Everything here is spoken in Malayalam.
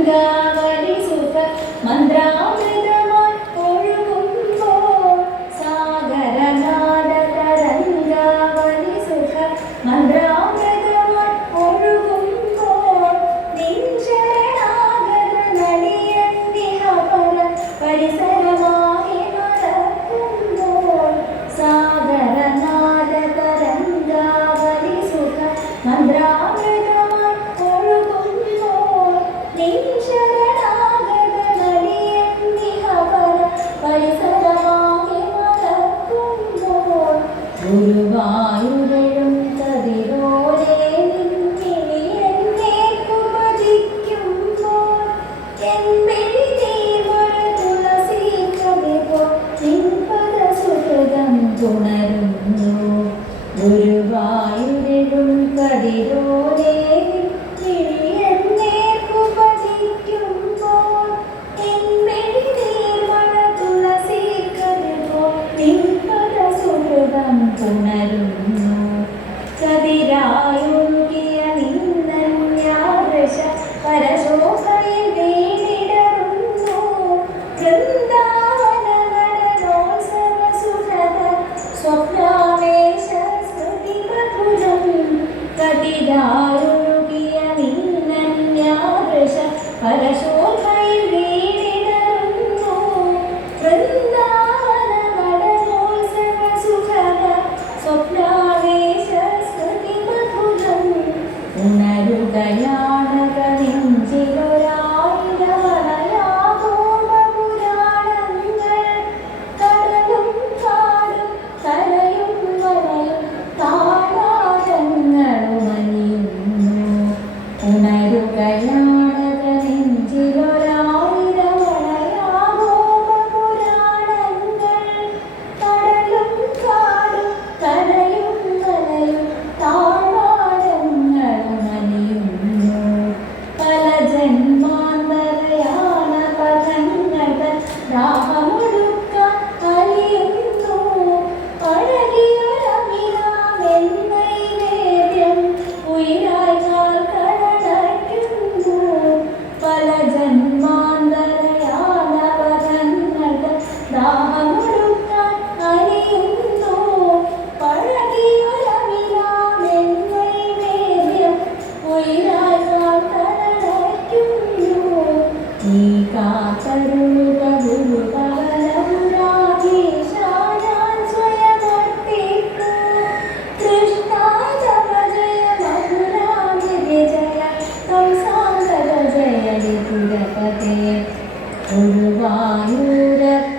തരംഗാവലി സുഖ മന്ത്രാമൃതമായി ഒഴുകുമ്പോൾ സാഗരനാദ തരംഗാവലി സുഖ മന്ത്രാമൃതമായി ഒഴുകുമ്പോൾ നിൻ ശരണാഗത നടിയന്തിഹ പര പരിസരമായി നടക്കുമ്പോൾ സാഗരനാദ തരംഗാവലി സുഖ മന്ത്രാമൃതമായി ഒഴുകുമ്പോൾ നിൻ ശരണാഗത നടിയന്തിഹ പര പരിസരമായി നടക്കുമ്പോൾ ഗുരുവായൂരെഴും കതിരോരേ നിന്നിലെന്നേക്കുപജിക്കുമ്പോൾ എന്മിഴി നീർമഴ തുളസി കവിപോ നിൻ പദസുഹൃതം തുണരുന്നു ഗുരുവായൂരെഴും കതിരോരേ നിന്നിലെന്നേക്കുപജിക്കുമ്പോൾ എന്മിഴി നീർമഴ തുളസി കവിപോ നിൻ പദസുഹൃതം തുണരുന്നു കതിരായൊഴുകിയ നിന്നന്യാദശ പരശോഭയിൽ വീണിടറുന്നു വൃന്ദാവനവനോത്സവ സുഖദ സ്വപ്നാവേശ സ്മൃതി മധുരം കതിരായൊഴുകിയ നിന്നന്യാദശ പരശോഭയിൽ വീണിടറുന്നു വൃന്ദാവനവനോത്സവ സുഖദ സ്വപ്നാവേശ സ്മൃതി മധുരം ഉണരുകയാണക നെഞ്ചിലൊരായിരമലയാഗോപുരാണങ്ങൾ കടലും കാടും കരയും വരയും താളാരങ്ങളുമണിയുന്നു ഉണരുകയാണക നെഞ്ചിലൊരായിരമലയാഗോപുരാണങ്ങൾ കടലും കാടും കരയും വരയും താളാരങ്ങളുമണിയുന്നു പല ജന്മാന്തരയാണ പദങ്ങൾ ദാഹമൊടുക്കാൻ അലിയുന്നു അഴകിയൊരമിരാമെന്നൈവേദ്യം ഉയിരായി കാൽക്കടലയ്ക്കുന്നു പല ജന്മാന്തരയാണ പദങ്ങൾ ദാഹമൊടുക്കാൻ അലിയുന്നു പഴകിയൊരമിരാമെന്നൈവേദ്യം ഉയിരായി കാൽക്കടലയ്ക്കുന്നു നീ കാത്തരുളുക ഗുരുഭവനം രാധീശ ഞാൻ സ്വയമർപ്പിക്കുന്നു കൃഷ്ണ ജപ ജയ മധുരാഗിരി ജയ കംസാന്തര ജയ വിപുലപതേ ഗുരുവായൂരപ്പ